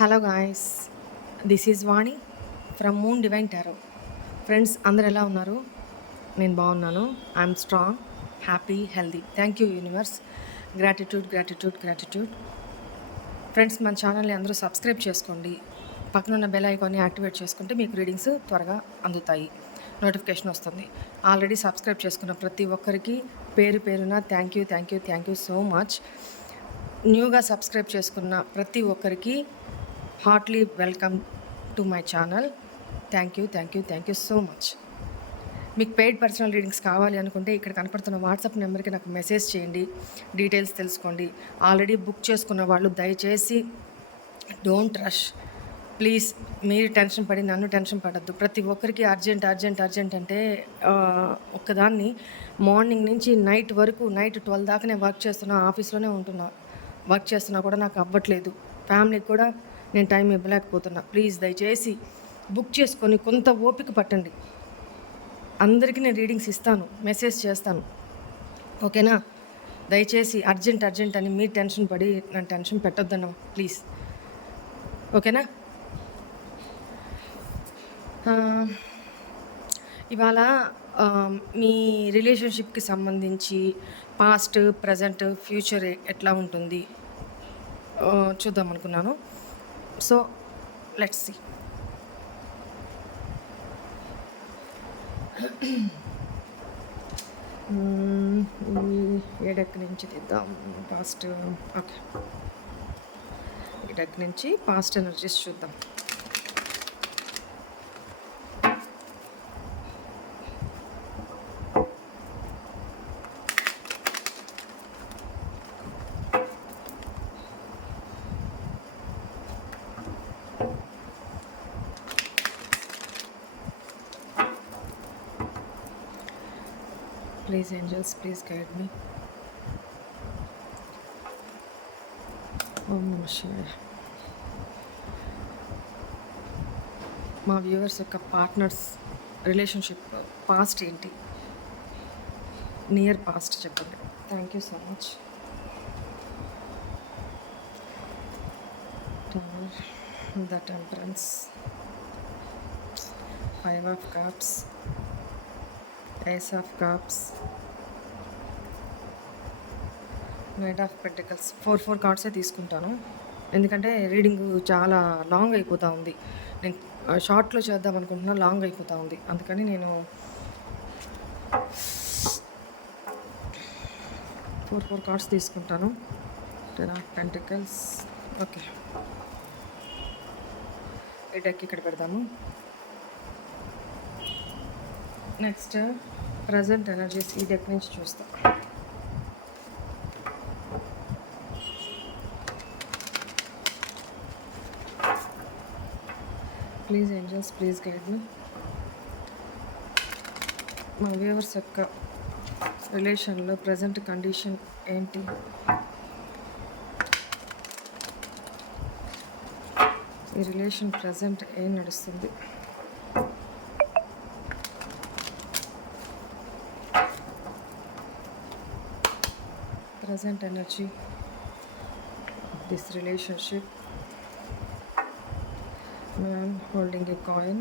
Hello guys, this is Vani from moon divine tarot. Friends అందరు ఎలా ఉన్నారు? నేను బాగున్నాను. I'm strong, happy, healthy. Thank you universe. Gratitude gratitude gratitude. Friends మన ఛానల్ని అందరూ సబ్స్క్రైబ్ చేసుకోండి. పక్కన ఉన్న బెల్ ఐకాన్ని యాక్టివేట్ చేసుకుంటే మీకు రీడింగ్స్ త్వరగా అందుతాయి, నోటిఫికేషన్ వస్తుంది. ఆల్రెడీ సబ్స్క్రైబ్ చేసుకున్న ప్రతి ఒక్కరికి పేరు పేరున thank you thank you thank you so much. న్యూగా సబ్స్క్రైబ్ చేసుకున్న ప్రతి ఒక్కరికి heartly welcome to my channel. Thank you thank you thank you so much. మీకు పెయిడ్ పర్సనల్ రీడింగ్స్ కావాలి అనుకుంటే ఇక్కడ కనపడుతున్న వాట్సాప్ నెంబర్కి నాకు మెసేజ్ చేయండి, డీటెయిల్స్ తెలుసుకోండి. ఆల్రెడీ బుక్ చేసుకున్న వాళ్ళు దయచేసి డోంట్ రష్ ప్లీజ్. మీరు టెన్షన్ పడి నన్ను టెన్షన్ పడద్దు. ప్రతి ఒక్కరికి అర్జెంట్ అర్జెంట్ అర్జెంట్ అంటే ఒక్కదాన్ని మార్నింగ్ నుంచి నైట్ వరకు, నైట్ 12 దాకానే వర్క్ చేస్తున్నా, ఆఫీస్లోనే ఉంటున్నా. వర్క్ చేస్తున్నా కూడా నాకు అవ్వట్లేదు. ఫ్యామిలీకి కూడా నేను టైం ఇవ్వలేకపోతున్నా. ప్లీజ్ దయచేసి బుక్ చేసుకొని కొంత ఓపిక పట్టండి. అందరికీ నేను రీడింగ్స్ ఇస్తాను, మెసేజ్ చేస్తాను, ఓకేనా? దయచేసి అర్జెంట్ అర్జెంట్ అని మీరు టెన్షన్ పడి నన్ను టెన్షన్ పెట్టొద్దన్నా ప్లీజ్, ఓకేనా? ఇవాళ మీ రిలేషన్షిప్కి సంబంధించి పాస్ట్, ప్రజెంట్, ఫ్యూచర్ ఎట్లా ఉంటుంది చూద్దాం అనుకున్నాను. So let's see. ఏ డెక్ నుంచి తీద్దాం? పాస్ట్. ఓకే, ఈ డెక్ నుంచి పాస్ట్ ఎనర్జీస్ చూద్దాం. Please angels, please guide me. ఓం నమః శివాయ. మా వ్యూవర్స్ యొక్క పార్ట్నర్స్ రిలేషన్షిప్ పాస్ట్ ఏంటి, నియర్ పాస్ట్ చెప్పండి. Thank you so much. The temperance, 5 of cups, Ace of Cups, Knight of Pentacles. 4 కార్డ్సే తీసుకుంటాను, ఎందుకంటే రీడింగ్ చాలా లాంగ్ అయిపోతూ ఉంది. నేను షార్ట్లో చేద్దాం అనుకుంటున్నా, లాంగ్ అయిపోతూ ఉంది. అందుకని నేను 4 కార్డ్స్ తీసుకుంటాను. 10 of Pentacles. ఓకే, ఈ డెక్ ఇక్కడ పెడదాము. నెక్స్ట్ ప్రజెంట్ ఎనర్జీస్ ఈ డెక్ నుంచి చూస్తాం. ప్లీజ్ ఏంజల్స్, ప్లీజ్ గైడ్ మీ. మా వ్యూవర్స్ యొక్క రిలేషన్లో ప్రజెంట్ కండిషన్ ఏంటి? ఈ రిలేషన్ ప్రజెంట్ ఏం నడుస్తుంది? Present energy of this relationship. Man holding a coin.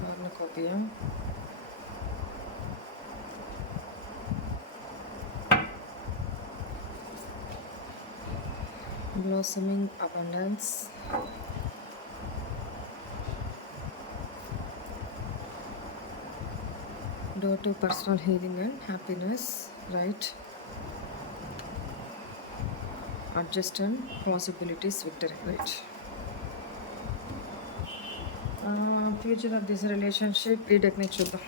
Cornucopia. Blossoming abundance. Door to personal healing and happiness, right? Adjust and possibilities, victory, right? Future of this relationship, ఈ technique చూద్దాం.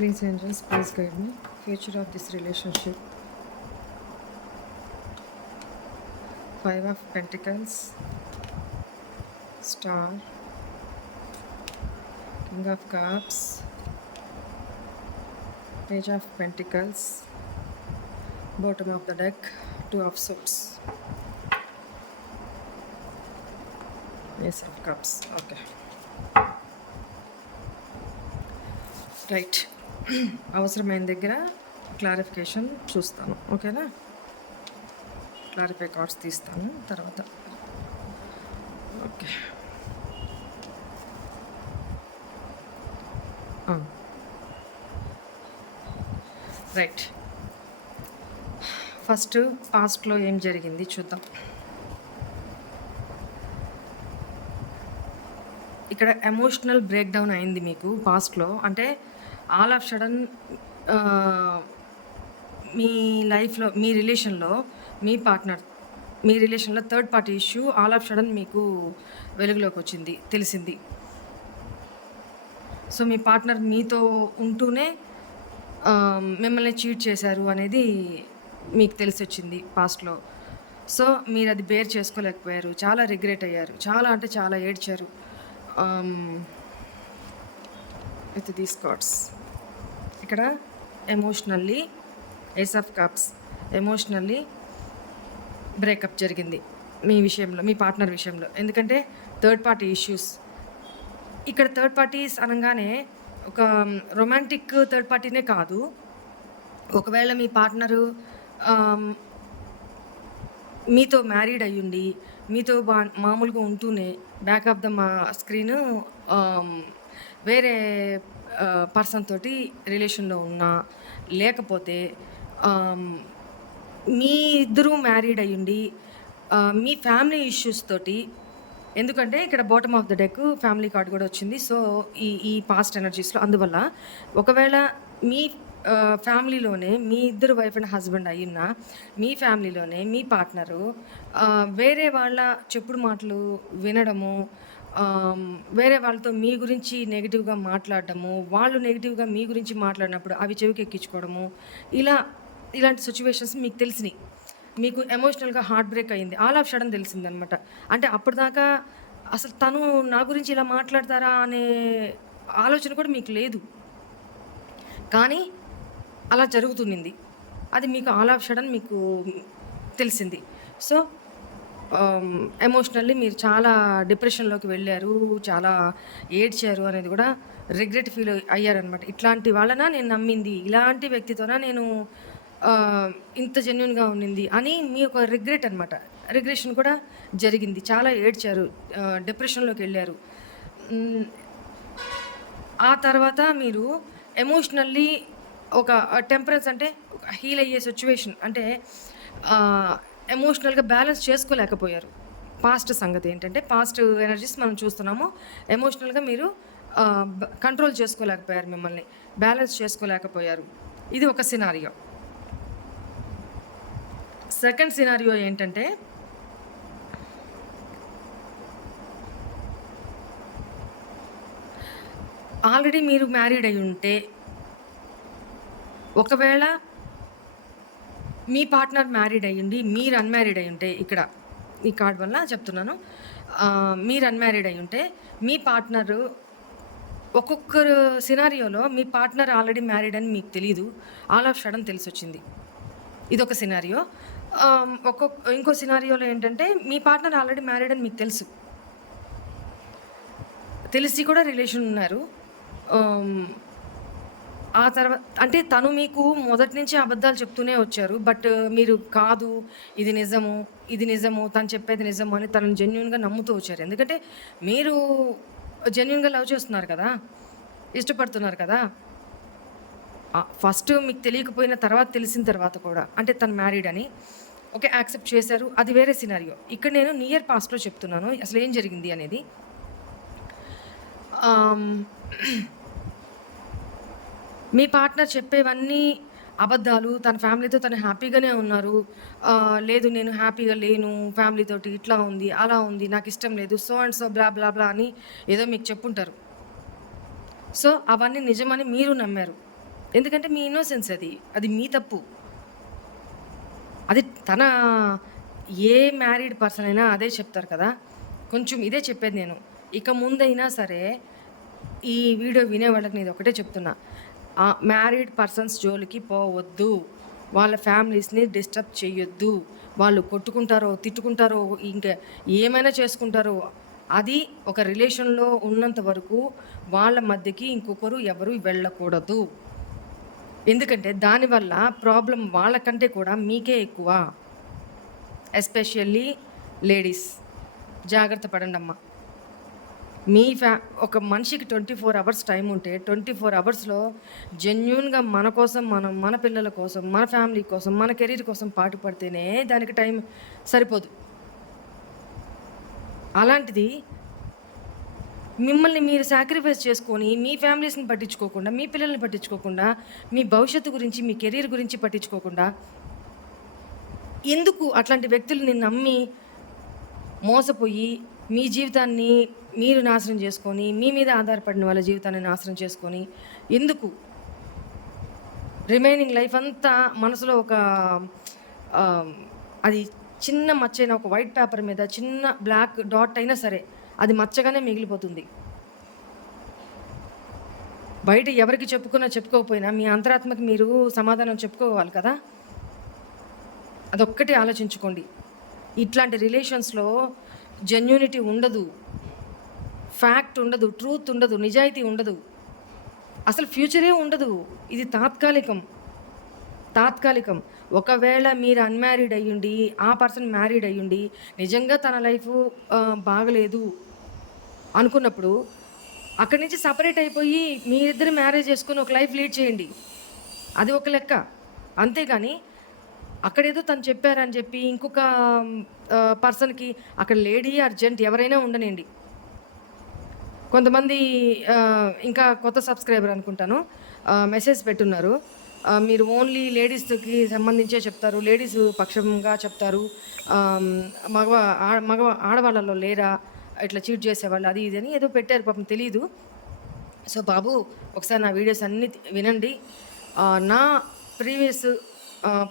Please angels, please guide me. Future of this relationship. 5 of Pentacles, Star, King of Cups, Page of Pentacles, bottom of the deck, 2 of swords, ace of cups. Okay, right. అవసరమైన దగ్గర clarification చూస్తాను, ఓకేనా? Clarify cards తీస్తాను తర్వాత. Okay, right. First పాస్ట్లో ఏం జరిగింది చూద్దాం. ఇక్కడ ఎమోషనల్ బ్రేక్ డౌన్ అయింది మీకు పాస్ట్లో. అంటే ఆల్ ఆఫ్ సడన్ మీ లైఫ్లో, మీ రిలేషన్లో, మీ రిలేషన్లో third party issue all of sudden మీకు వెలుగులోకి వచ్చింది, తెలిసింది. సో మీ పార్ట్నర్ మీతో ఉంటూనే మిమ్మల్ని చీట్ చేశారు అనేది మీకు తెలిసి వచ్చింది పాస్ట్లో. సో మీరు అది బేర్ చేసుకోలేకపోయారు, చాలా రిగ్రెట్ అయ్యారు, చాలా అంటే చాలా ఏడ్చారు. విత్ దీస్ కార్డ్స్ ఇక్కడ emotionally, ace of cups, emotionally breakup జరిగింది మీ విషయంలో, మీ పార్ట్నర్ విషయంలో. ఎందుకంటే థర్డ్ పార్టీ ఇష్యూస్. ఇక్కడ థర్డ్ పార్టీస్ అనగానే ఒక రొమాంటిక్ థర్డ్ పార్టీనే కాదు. ఒకవేళ మీ పార్ట్నరు మీతో మ్యారీడ్ అయ్యుండి, మీతో మామూలుగా ఉంటూనే బ్యాక్ ఆఫ్ ద స్క్రీను వేరే పర్సన్ తోటి రిలేషన్లో ఉన్నా, లేకపోతే మీ ఇద్దరూ మ్యారీడ్ అయ్యుండి మీ ఫ్యామిలీ ఇష్యూస్ తోటి. ఎందుకంటే ఇక్కడ bottom of the deck family card కూడా వచ్చింది. సో ఈ పాస్ట్ ఎనర్జీస్లో అందువల్ల ఒకవేళ మీ ఫ్యామిలీలోనే మీ ఇద్దరు వైఫ్ అండ్ హస్బెండ్ అయ్యున్నా, మీ ఫ్యామిలీలోనే మీ పార్ట్నరు వేరే వాళ్ళ చెప్పుడు మాటలు వినడము, వేరే వాళ్ళతో మీ గురించి నెగిటివ్గా మాట్లాడడము, వాళ్ళు నెగిటివ్గా మీ గురించి మాట్లాడినప్పుడు అవి చెవికి ఎక్కించుకోవడము, ఇలాంటి సిచ్యువేషన్స్ మీకు తెలిసినాయి. మీకు ఎమోషనల్గా హార్ట్ బ్రేక్ అయింది, ఆల్ ఆఫ్ సడన్ తెలిసిందనమాట. అంటే అప్పటిదాకా అసలు తను నా గురించి ఇలా మాట్లాడతారా అనే ఆలోచన కూడా మీకు లేదు, కానీ అలా జరుగుతుంది. అది మీకు ఆల్ ఆఫ్ సడన్ మీకు తెలిసింది. సో ఎమోషనల్లీ మీరు చాలా డిప్రెషన్లోకి వెళ్ళారు, చాలా ఏడ్చారు అనేది కూడా రిగ్రెట్ ఫీల్ అయ్యారనమాట. ఇట్లాంటి వాళ్ళన నేను నమ్మింది, ఇలాంటి వ్యక్తితోన నేను ఇంత జెన్యున్గా ఉన్నింది అని మీ ఒక రిగ్రెట్ అనమాట. రిగ్రెషన్ కూడా జరిగింది, చాలా ఏడ్చారు, డిప్రెషన్లోకి వెళ్ళారు. ఆ తర్వాత మీరు ఎమోషనల్లీ ఒక టెంపరెన్స్ అంటే హీల్ అయ్యే సిచ్యువేషన్, అంటే ఎమోషనల్గా బ్యాలెన్స్ చేసుకోలేకపోయారు. పాస్ట్ సంగతి ఏంటంటే, పాస్ట్ ఎనర్జీస్ మనం చూస్తున్నాము. ఎమోషనల్గా మీరు కంట్రోల్ చేసుకోలేకపోయారు, మిమ్మల్ని బ్యాలెన్స్ చేసుకోలేకపోయారు. ఇది ఒక సినారియో. సెకండ్ సినారియో ఏంటంటే, ఆల్రెడీ మీరు మ్యారీడ్ అయి ఉంటే, ఒకవేళ మీ పార్ట్నర్ మ్యారీడ్ అయ్యిండి, మీరు అన్మ్యారీడ్ అయి ఉంటే, ఇక్కడ ఈ కార్డ్ వల్ల చెప్తున్నాను, మీరు అన్మ్యారీడ్ అయి ఉంటే మీ పార్ట్నరు ఒక్కొక్కరు సినారియోలో మీ పార్ట్నర్ ఆల్రెడీ మ్యారీడ్ అని మీకు తెలీదు, ఆల్ ఆఫ్ సడన్ తెలిసి వచ్చింది. ఇదొక సినారియో. ఇంకో సినారియోలో ఏంటంటే, మీ పార్ట్నర్ ఆల్రెడీ మ్యారీడ్ అని మీకు తెలుసు, తెలిసి కూడా రిలేషన్ ఉన్నారు. ఆ తర్వాత అంటే తను మీకు మొదటి నుంచి అబద్ధాలు చెప్తూనే వచ్చారు, బట్ మీరు కాదు ఇది నిజము, ఇది నిజము, తను చెప్పేది నిజము అని తనను జెన్యున్గా నమ్ముతూ వచ్చారు. ఎందుకంటే మీరు జెన్యున్గా లవ్ చేస్తున్నారు కదా, ఇష్టపడుతున్నారు కదా. ఫస్ట్ మీకు తెలియకపోయిన తర్వాత తెలిసిన తర్వాత కూడా, అంటే తను మ్యారీడ్ అని ఓకే యాక్సెప్ట్ చేశారు, అది వేరే సినారియో. ఇక్కడ నేను నియర్ పాస్ట్లో చెప్తున్నాను అసలు ఏం జరిగింది అనేది. మీ పార్ట్నర్ చెప్పేవన్నీ అబద్ధాలు, తన ఫ్యామిలీతో తను హ్యాపీగానే ఉన్నారు, లేదు నేను హ్యాపీగా లేను, ఫ్యామిలీతోటి ఇట్లా ఉంది, అలా ఉంది, నాకు ఇష్టం లేదు, సో అండ్ సో బ్లా బ్లా బ్లా అని ఏదో మీకు చెప్పుంటారు. సో అవన్నీ నిజమని మీరు నమ్మారు, ఎందుకంటే మీ ఇన్నోసెన్స్, అది మీ తప్పు. అది తన ఏ మ్యారీడ్ పర్సన్ అయినా అదే చెప్తారు కదా. కొంచెం ఇదే చెప్పేది నేను, ఇక ముందైనా సరే ఈ వీడియో వినే వాళ్ళకి నేను ఒకటే చెప్తున్నా, మ్యారీడ్ పర్సన్స్ జోలికి పోవద్దు. వాళ్ళ ఫ్యామిలీస్ని డిస్టర్బ్ చేయొద్దు. వాళ్ళు కొట్టుకుంటారో, తిట్టుకుంటారో, ఇంకా ఏమైనా చేసుకుంటారో, అది ఒక రిలేషన్‌లో ఉన్నంత వరకు వాళ్ళ మధ్యకి ఇంకొకరు ఎవరు వెళ్ళకూడదు. ఎందుకంటే దానివల్ల ప్రాబ్లమ్ వాళ్ళకంటే కూడా మీకే ఎక్కువ. ఎస్పెషల్లీ లేడీస్ జాగ్రత్త పడండమ్మా. మీ ఒక మనిషికి 24 అవర్స్ టైం ఉంటే 24 అవర్స్‌లో జెన్యూన్‌గా మన కోసం మనం, మన పిల్లల కోసం, మన ఫ్యామిలీ కోసం, మన కెరీర్ కోసం పాటుపడితేనే దానికి టైం సరిపోదు. అలాంటిది మిమ్మల్ని మీరు సాక్రిఫైస్ చేసుకొని, మీ ఫ్యామిలీస్‌ని పట్టించుకోకుండా, మీ పిల్లల్ని పట్టించుకోకుండా, మీ భవిష్యత్తు గురించి, మీ కెరీర్ గురించి పట్టించుకోకుండా, ఎందుకు అట్లాంటి వ్యక్తులని నమ్మి మోసపోయి, మీ జీవితాన్ని మీరు నాశనం చేసుకొని, మీ మీద ఆధారపడిన వాళ్ళ జీవితాన్ని నాశనం చేసుకొని, ఎందుకు రిమైనింగ్ లైఫ్ అంతా మనసులో ఒక అది చిన్న మచ్చైన ఒక వైట్ పేపర్ మీద చిన్న బ్లాక్ డాట్ అయినా సరే, అది మచ్చగానే మిగిలిపోతుంది. బయట ఎవరికి చెప్పుకున్నా చెప్పుకోకపోయినా మీ అంతరాత్మకి మీరు సమాధానం చెప్పుకోవాలి కదా. అదొక్కటి ఆలోచించుకోండి. ఇట్లాంటి రిలేషన్స్‌లో జెన్యూనిటీ ఉండదు, ఫ్యాక్ట్ ఉండదు, ట్రూత్ ఉండదు, నిజాయితీ ఉండదు, అసలు ఫ్యూచరే ఉండదు. ఇది తాత్కాలికం. ఒకవేళ మీరు అన్‌మ్యారీడ్ అయ్యుండి, ఆ పర్సన్ మ్యారీడ్ అయ్యుండి, నిజంగా తన లైఫు బాగలేదు అనుకున్నప్పుడు అక్కడి నుంచి సపరేట్ అయిపోయి మీరిద్దరు మ్యారేజ్ చేసుకొని ఒక లైఫ్ లీడ్ చేయండి. అది ఒక లెక్క. అంతేగాని అక్కడేదో తను చెప్పారని చెప్పి ఇంకొక పర్సన్‌కి అక్కడ లేడీ ఆర్ జెంట్ ఎవరైనా ఉండనియండి. కొంతమంది ఇంకా కొత్త సబ్స్క్రైబర్ అనుకుంటాను, మెసేజ్ పెట్టున్నారు. మీరు ఓన్లీ లేడీస్‌కి సంబంధించే చెప్తారు, లేడీస్ పక్షంగా చెప్తారు, ఆడవాళ్ళలో లేరా ఇట్లా చీట్ చేసేవాళ్ళు, అది ఇది అని ఏదో పెట్టారు, పాపం తెలీదు. సో బాబు, ఒకసారి నా వీడియోస్ అన్నీ వినండి. నా ప్రీవియస్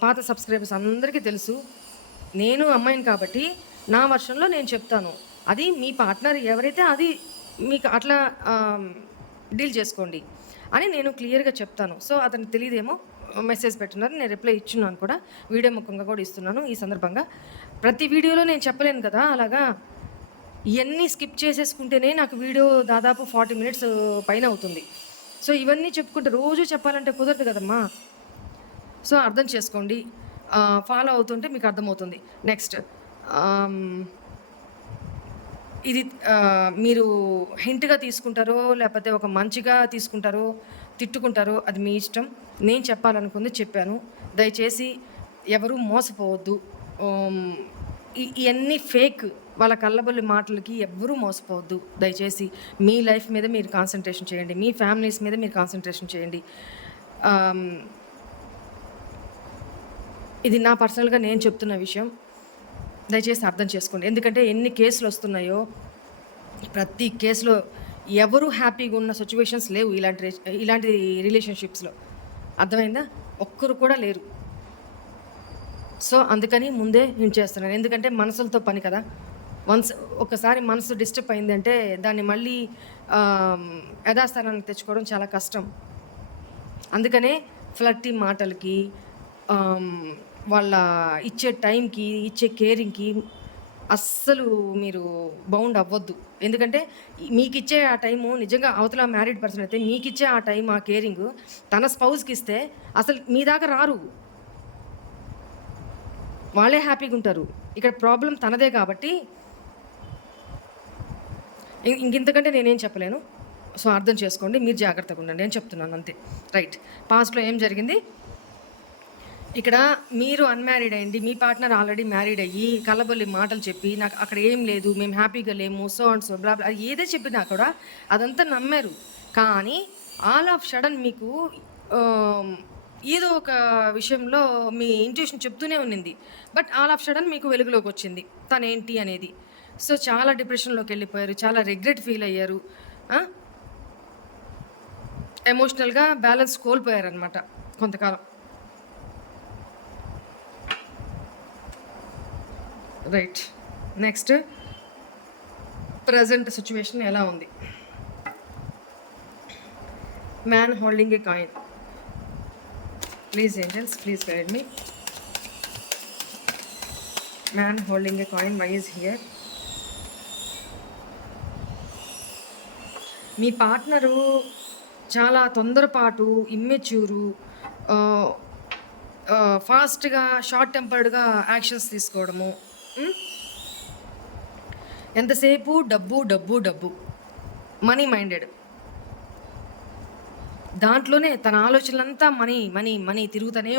పాత సబ్స్క్రైబర్స్ అందరికీ తెలుసు, నేను అమ్మాయిని కాబట్టి నా వర్షన్లో నేను చెప్తాను. అది మీ పార్ట్నర్ ఎవరైతే అది మీకు అట్లా డీల్ చేసుకోండి అని నేను క్లియర్గా చెప్తాను. సో అతనికి తెలియదేమో, మెసేజ్ పెట్టున్నారు, నేను రిప్లై ఇచ్చున్నాను కూడా, వీడియో ముఖంగా కూడా ఇస్తున్నాను. ఈ సందర్భంగా ప్రతి వీడియోలో నేను చెప్పలేను కదా, అలాగా ఇవన్నీ స్కిప్ చేసేసుకుంటేనే నాకు వీడియో దాదాపు 40 మినిట్స్ పైన అవుతుంది. సో ఇవన్నీ చెప్పుకుంటే రోజు చెప్పాలంటే కుదరదు కదమ్మా. సో అర్థం చేసుకోండి, ఫాలో అవుతుంటే మీకు అర్థమవుతుంది. నెక్స్ట్, ఇది మీరు హింట్‌గా తీసుకుంటారో లేకపోతే ఒక మంచిగా తీసుకుంటారో, తిట్టుకుంటారో అది మీ ఇష్టం. నేను చెప్పాలనుకుంది చెప్పాను. దయచేసి ఎవరు మోసపోవద్దు. ఇయన్నీ ఫేక్, వాళ్ళ కల్లబొల్లి మాటలకి ఎవ్వరూ మోసపోవద్దు. దయచేసి మీ లైఫ్ మీద మీరు కాన్సంట్రేషన్ చేయండి, మీ ఫ్యామిలీస్ మీద మీరు కాన్సంట్రేషన్ చేయండి. ఇది నా పర్సనల్గా నేను చెప్తున్న విషయం, దయచేసి అర్థం చేసుకోండి. ఎందుకంటే ఎన్ని కేసులు వస్తున్నాయో, ప్రతి కేసులో ఎవరు హ్యాపీగా ఉన్న సిచ్యువేషన్స్ లేవు ఇలాంటి రిలేషన్షిప్స్లో. అర్థమైందా? ఒక్కరు కూడా లేరు. సో అందుకని ముందే నేను చేస్తున్నాను. ఎందుకంటే మనసులతో పని కదా. ఒకసారి మనసు డిస్టర్బ్ అయిందంటే దాన్ని మళ్ళీ యథాస్థానానికి తెచ్చుకోవడం చాలా కష్టం. అందుకనే ఫ్లర్టీ మాటలకి, వాళ్ళ ఇచ్చే టైంకి, ఇచ్చే కేరింగ్కి అస్సలు మీరు బౌండ్ అవ్వద్దు. ఎందుకంటే మీకిచ్చే ఆ టైము, నిజంగా అవతల మ్యారీడ్ పర్సన్ అయితే మీకిచ్చే ఆ టైం, ఆ కేరింగ్ తన స్పౌస్కి ఇస్తే అసలు మీ దాకా రారు, వాళ్ళే హ్యాపీగా ఉంటారు. ఇక్కడ ప్రాబ్లం తనదే కాబట్టి ఇంకింతకంటే నేనేం చెప్పలేను. సో అర్థం చేసుకోండి, మీరు జాగ్రత్తగా ఉండండి అని చెప్తున్నాను, అంతే. రైట్, పాస్ట్లో ఏం జరిగింది, ఇక్కడ మీరు అన్మ్యారీడ్ అయ్యండి, మీ పార్ట్నర్ ఆల్రెడీ మ్యారీడ్ అయ్యి కల్లబొల్లి మాటలు చెప్పి నాకు అక్కడ ఏం లేదు, మేము హ్యాపీగా లేము, సో అండ్ సో బ్లా బ్లా, ఏదే చెప్పినా కూడా అదంతా నమ్మారు. కానీ ఆల్ ఆఫ్ సడన్ మీకు ఏదో ఒక విషయంలో మీ ఇంట్యూషన్ చెప్తూనే ఉన్నింది, బట్ ఆల్ ఆఫ్ సడన్ మీకు వెలుగులోకి వచ్చింది తనేంటి అనేది. సో చాలా డిప్రెషన్లోకి వెళ్ళిపోయారు, చాలా రిగ్రెట్ ఫీల్ అయ్యారు, ఎమోషనల్గా బ్యాలెన్స్ కోల్పోయారనమాట కొంతకాలం. రైట్, నెక్స్ట్ ప్రజెంట్ సిచ్యువేషన్ ఎలా ఉంది. Man holding a coin. Please angels, please guide me. Man holding a coin, why is here? మీ పార్ట్నరు చాలా తొందరపాటు, ఇమ్మెచ్యూరు, ఫాస్ట్గా, షార్ట్ టెంపర్డ్గా యాక్షన్స్ తీసుకోవడము, ఎంతసేపు డబ్బు డబ్బు డబ్బు, మనీ మైండెడ్, దాంట్లోనే తన ఆలోచనలంతా మనీ మనీ మనీ తిరుగుతూనే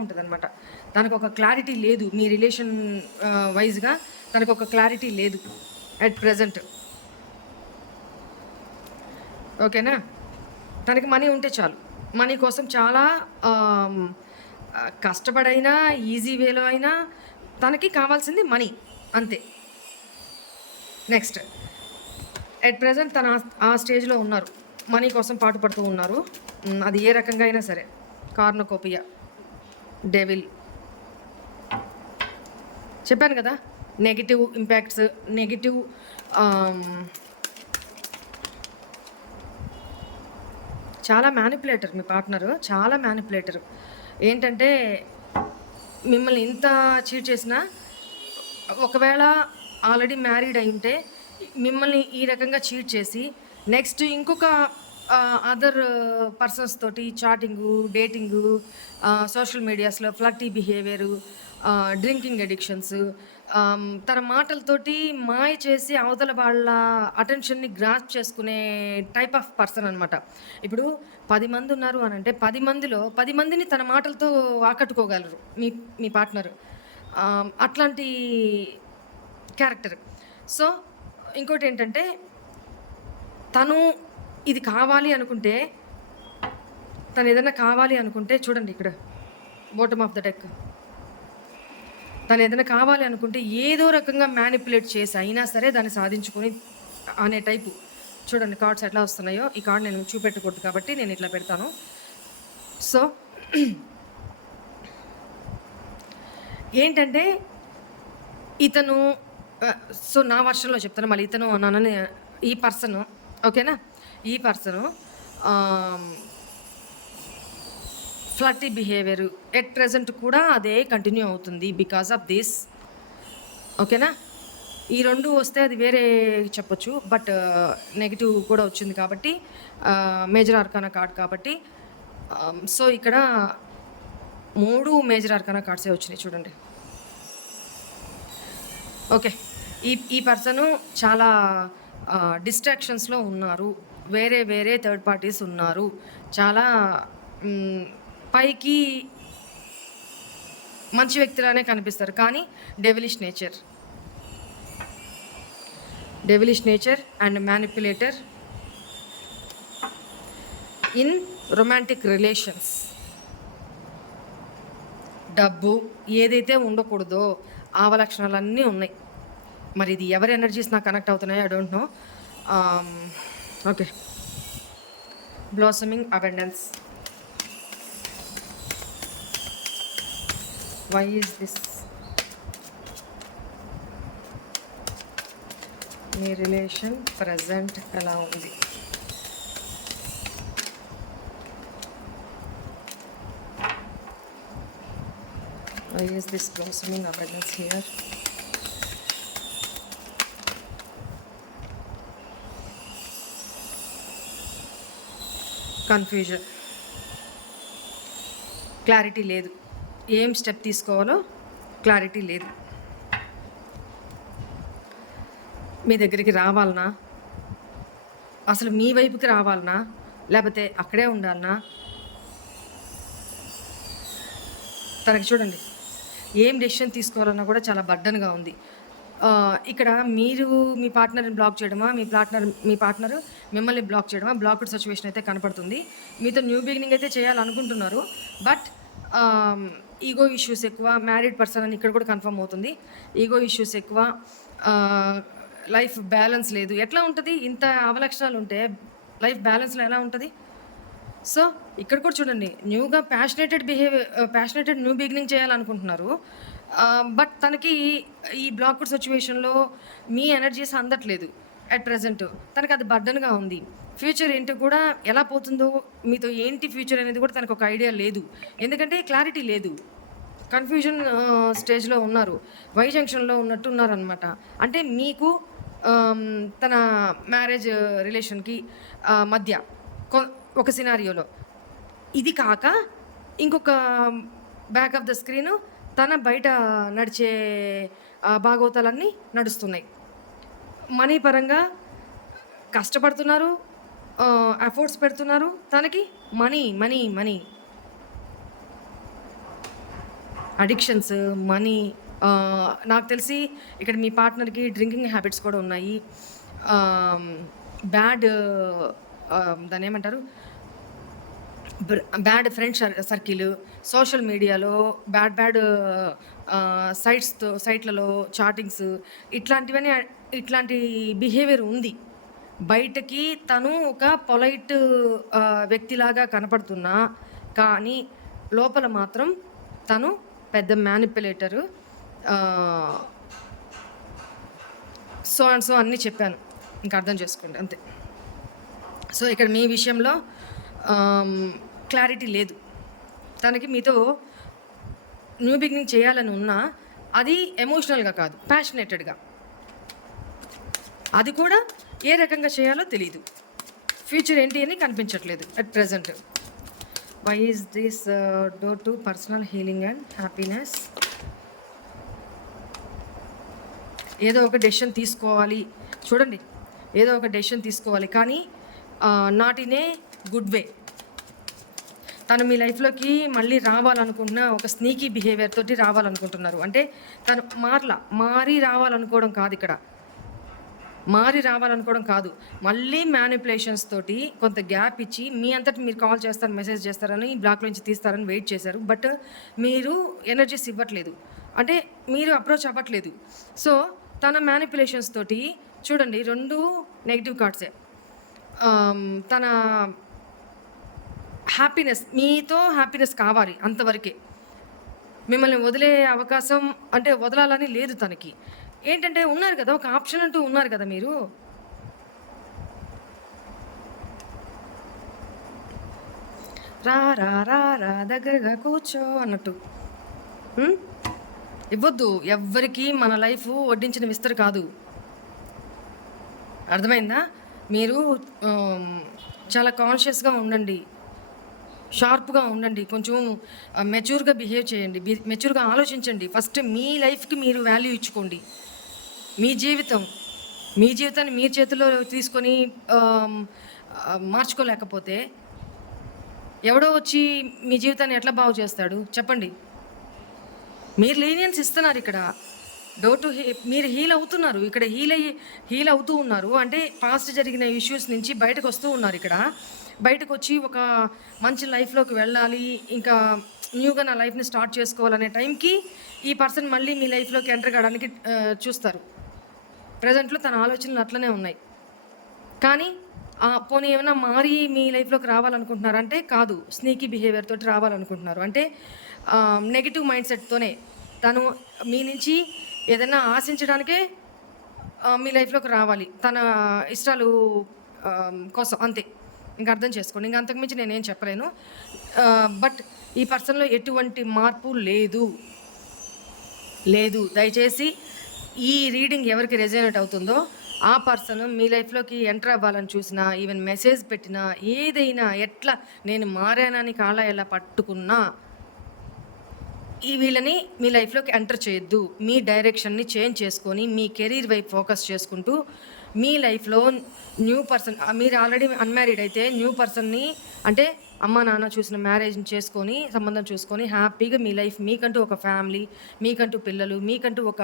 ఉంటుందన్నమాట. తనకు ఒక క్లారిటీ లేదు, మీ రిలేషన్ వైజ్గా తనకు ఒక క్లారిటీ లేదు అట్ ప్రజెంట్. ఓకేనా? తనకి మనీ ఉంటే చాలు, మనీ కోసం చాలా కష్టపడైనా, ఈజీ వేలో అయినా తనకి కావాల్సింది మనీ, అంతే. నెక్స్ట్, ఎట్ ప్రజెంట్ తన ఆ స్టేజ్లో ఉన్నారు, మనీ కోసం పాటుపడుతూ ఉన్నారు. అది ఏ రకంగా అయినా సరే. కార్నోకోపియా, డెవిల్, చెప్పాను కదా, నెగిటివ్ ఇంపాక్ట్స్, నెగిటివ్ చాలా మ్యానిపులేటర్ మీ పార్ట్నరు, చాలా మ్యానిపులేటర్. ఏంటంటే మిమ్మల్ని ఇంత చీట్ చేసినా, ఒకవేళ ఆల్రెడీ మ్యారీడ్ అయి ఉంటే మిమ్మల్ని ఈ రకంగా చీట్ చేసి నెక్స్ట్ ఇంకొక అదర్ పర్సన్స్ తోటి చాటింగు, డేటింగు, సోషల్ మీడియాస్లో ఫ్లర్టీ బిహేవియరు, డ్రింకింగ్ అడిక్షన్స్, తన మాటలతోటి మాయ చేసి అవతల వాళ్ళ అటెన్షన్ని గ్రాస్ప్ చేసుకునే టైప్ ఆఫ్ పర్సన్ అనమాట. ఇప్పుడు 10 మంది ఉన్నారు అని అంటే 10 మందిలో 10 మందిని తన మాటలతో ఆకట్టుకోగలరు మీ పార్ట్నర్. అట్లాంటి క్యారెక్టర్. సో ఇంకోటి ఏంటంటే, తను ఇది కావాలి అనుకుంటే, తను ఏదైనా కావాలి అనుకుంటే చూడండి ఇక్కడ బాటమ్ ఆఫ్ ద డెక్, తను ఏదైనా కావాలి అనుకుంటే ఏదో రకంగా మ్యానిపులేట్ చేసి అయినా సరే దాన్ని సాధించుకొని అనే టైపు. చూడండి కార్డ్స్ ఎట్లా వస్తున్నాయో. ఈ కార్డ్ నేను చూపెట్టకూడదు కాబట్టి నేను ఇట్లా పెడతాను. సో ఏంటంటే ఇతను, సో నా వర్షన్లో చెప్తాను, మళ్ళీ ఇతను అన్నానని, ఈ పర్సను, ఓకేనా, ఈ person flirty behaviour at present కూడా అదే కంటిన్యూ అవుతుంది బికాస్ ఆఫ్ దిస్. ఓకేనా? ఈ రెండు వస్తే అది వేరే చెప్పొచ్చు, బట్ నెగిటివ్ కూడా వచ్చింది కాబట్టి, మేజర్ ఆర్కానా కార్డ్ కాబట్టి. సో ఇక్కడ 3 మేజర్ ఆర్కానా కార్డ్సే వచ్చినాయి చూడండి. ఓకే, ఈ పర్సను చాలా డిస్ట్రాక్షన్స్లో ఉన్నారు, వేరే వేరే థర్డ్ పార్టీస్ ఉన్నారు, చాలా పైకి మంచి వ్యక్తిలానే కనిపిస్తారు, కానీ devilish nature and manipulator in romantic relations. డబ్బు ఏదైతే ఉండకూడదో ఆవలక్షణాలన్నీ ఉన్నాయి. మరి ఇది ఎవరి ఎనర్జీస్ నాకు కనెక్ట్ అవుతున్నాయో I don't know. Okay, blossoming abundance. Why is this? మీ రిలేషన్ ప్రజెంట్ ఎలా ఉంది? Why is this blossoming abundance here? Confusion, clarity లేదు, ఏం స్టెప్ తీసుకోవాలో క్లారిటీ లేదు. మీ దగ్గరికి రావాలనా, అసలు మీ వైపుకి రావాలనా, లేకపోతే అక్కడే ఉండాలనా? తనకి చూడండి, ఏం డెసిషన్ తీసుకోవాలన్నా కూడా చాలా బర్డన్గా ఉంది. ఇక్కడ మీరు మీ పార్ట్నర్ని బ్లాక్ చేయడమా, మీ పార్ట్నర్ మిమ్మల్ని బ్లాక్ చేయడమా, బ్లాక్డ్ సిచ్యువేషన్ అయితే కనపడుతుంది. మీతో న్యూ బిగినింగ్ అయితే చేయాలనుకుంటున్నారు, బట్ ఈగో ఇష్యూస్ ఎక్కువ. మ్యారీడ్ పర్సన్ అని ఇక్కడ కూడా కన్ఫర్మ్ అవుతుంది. ఈగో ఇష్యూస్ ఎక్కువ, లైఫ్ బ్యాలెన్స్ లేదు. ఎట్లా ఉంటుంది? ఇంత అవలక్షణాలు ఉంటే లైఫ్ బ్యాలెన్స్లో ఎలా ఉంటుంది? సో ఇక్కడ కూడా చూడండి, న్యూగా ప్యాషనేటెడ్ న్యూ బిగినింగ్ చేయాలనుకుంటున్నారు, బట్ తనకి ఈ బ్లాక్డ్ సిచ్యువేషన్లో మీ ఎనర్జీస్ అందట్లేదు. అట్ ప్రెజెంట్ తనకు అది బర్డన్గా ఉంది. ఫ్యూచర్ ఏంటో కూడా ఎలా పోతుందో, మీతో ఏంటి ఫ్యూచర్ అనేది కూడా తనకు ఒక ఐడియా లేదు. ఎందుకంటే క్లారిటీ లేదు. కన్ఫ్యూజన్ స్టేజ్లో ఉన్నారు. వై జంక్షన్లో ఉన్నట్టు ఉన్నారనమాట. అంటే మీకు తన మ్యారేజ్ రిలేషన్కి మధ్య ఒక సినారియోలో ఇది కాక ఇంకొక బ్యాక్ ఆఫ్ ద స్క్రీను తన బయట నడిచే భాగవతాలన్నీ నడుస్తున్నాయి. మనీ పరంగా కష్టపడుతున్నారు, ఎఫర్ట్స్ పెడుతున్నారు. తనకి money money money addictions, money. నాకు తెలిసి ఇక్కడ మీ పార్ట్నర్కి డ్రింకింగ్ హ్యాబిట్స్ కూడా ఉన్నాయి. బ్యాడ్ దాన్ని ఏమంటారు, బ్యాడ్ ఫ్రెండ్ సర్కిల్, సోషల్ మీడియాలో బ్యాడ్ సైట్లలో చాటింగ్స్, ఇట్లాంటి బిహేవియర్ ఉంది. బయటకి తను ఒక పొలైట్ వ్యక్తిలాగా కనపడుతున్నా కానీ లోపల మాత్రం తను పెద్ద మ్యానిపులేటరు. సో అండ్ సో అన్నీ చెప్పాను, ఇంకా అర్థం చేసుకోండి అంతే. సో ఇక్కడ మీ విషయంలో క్లారిటీ లేదు. తనకి మీతో న్యూ బిగినింగ్ చేయాలని ఉన్నా అది ఎమోషనల్గా కాదు, ప్యాషనేటెడ్గా. అది కూడా ఏ రకంగా చేయాలో తెలీదు. ఫ్యూచర్ ఏంటి అని కనిపించట్లేదు at present. Why is this door to personal healing and happiness? ఏదో ఒక డెసిషన్ తీసుకోవాలి, చూడండి, ఏదో ఒక డెసిషన్ తీసుకోవాలి, కానీ not in a good way. తను మీ లైఫ్లోకి మళ్ళీ రావాలనుకుంటున్న ఒక స్నీకీ బిహేవియర్ తోటి రావాలనుకుంటున్నారు. అంటే తను మారి రావాలనుకోవడం కాదు, ఇక్కడ మారి రావాలనుకోవడం కాదు, మళ్ళీ మ్యానిపులేషన్స్ తోటి కొంత గ్యాప్ ఇచ్చి మీ అంతటి మీరు కాల్ చేస్తారు, మెసేజ్ చేస్తారని, బ్లాక్ నుంచి తీస్తారని వెయిట్ చేశారు. బట్ మీరు ఎనర్జీస్ ఇవ్వట్లేదు, అంటే మీరు అప్రోచ్ అవ్వట్లేదు. సో తన మ్యానిపులేషన్స్ తోటి చూడండి, 2 నెగిటివ్ కార్డ్సే. తన హ్యాపీనెస్, మీతో హ్యాపీనెస్ కావాలి అంతవరకే. మిమ్మల్ని వదిలే అవకాశం అంటే వదలాలని లేదు తనకి. ఏంటంటే ఉన్నారు కదా, ఒక ఆప్షన్ అంటూ ఉన్నారు కదా మీరు. రా రా రా రా దగ్గరగా కూర్చో అన్నట్టు. ఇవ్వద్దు ఎవ్వరికి, మన లైఫ్ వడ్డించిన విస్తరు కాదు. అర్థమైందా? మీరు చాలా కాన్షియస్గా ఉండండి, షార్ప్గా ఉండండి, కొంచెం మెచ్యూర్గా బిహేవ్ చేయండి, మెచ్యూర్గా ఆలోచించండి. ఫస్ట్ మీ లైఫ్కి మీరు వాల్యూ ఇచ్చుకోండి. మీ జీవితాన్ని మీ చేతిలో తీసుకొని మార్చుకోలేకపోతే ఎవడో వచ్చి మీ జీవితాన్ని ఎట్లా బాగు చేస్తాడు చెప్పండి? మీరు లీనియన్స్ ఇస్తున్నారు ఇక్కడ. మీరు హీల్ అవుతున్నారు ఇక్కడ, హీల్ అవుతూ ఉన్నారు. అంటే పాస్ట్ జరిగిన ఇష్యూస్ నుంచి బయటకు వస్తూ ఉన్నారు. ఇక్కడ బయటకు వచ్చి ఒక మంచి లైఫ్లోకి వెళ్ళాలి, ఇంకా న్యూగా నా లైఫ్ని స్టార్ట్ చేసుకోవాలనే టైంకి ఈ పర్సన్ మళ్ళీ మీ లైఫ్లోకి ఎంటర్ కావడానికి చూస్తారు. ప్రజెంట్లో తన ఆలోచనలు అట్లనే ఉన్నాయి. కానీ పోనీ ఏమైనా మారి మీ లైఫ్లోకి రావాలనుకుంటున్నారంటే కాదు, స్నీకీ బిహేవియర్ తోటి రావాలనుకుంటున్నారు. అంటే నెగిటివ్ మైండ్ సెట్తోనే తను మీ నుంచి ఏదైనా ఆశించడానికే మీ లైఫ్లోకి రావాలి, తన ఇష్టాలు కోసం, అంతే. ఇంకా అర్థం చేసుకోండి, ఇంకా అంతకుమించి నేనేం చెప్పలేను. బట్ ఈ పర్సన్లో ఎటువంటి మార్పు లేదు. దయచేసి ఈ రీడింగ్ ఎవరికి రెజోనేట్ అవుతుందో ఆ పర్సన్ మీ లైఫ్లోకి ఎంటర్ అవ్వాలని చూసినా, ఈవెన్ మెసేజ్ పెట్టినా, ఏదైనా ఎట్లా నేను మారానని కాళ్ళ ఎలా పట్టుకున్నా వీళ్ళని మీ లైఫ్లోకి ఎంటర్ చేయొద్దు. మీ డైరెక్షన్ని చేంజ్ చేసుకొని మీ కెరీర్ వైపు ఫోకస్ చేసుకుంటూ మీ లైఫ్లో న్యూ పర్సన్, మీరు ఆల్రెడీ అన్మ్యారీడ్ అయితే న్యూ పర్సన్ని, అంటే అమ్మ నాన్న చూసిన మ్యారేజ్ని చేసుకొని, సంబంధం చూసుకొని హ్యాపీగా మీ లైఫ్, మీకంటూ ఒక ఫ్యామిలీ, మీకంటూ పిల్లలు, మీకంటూ ఒక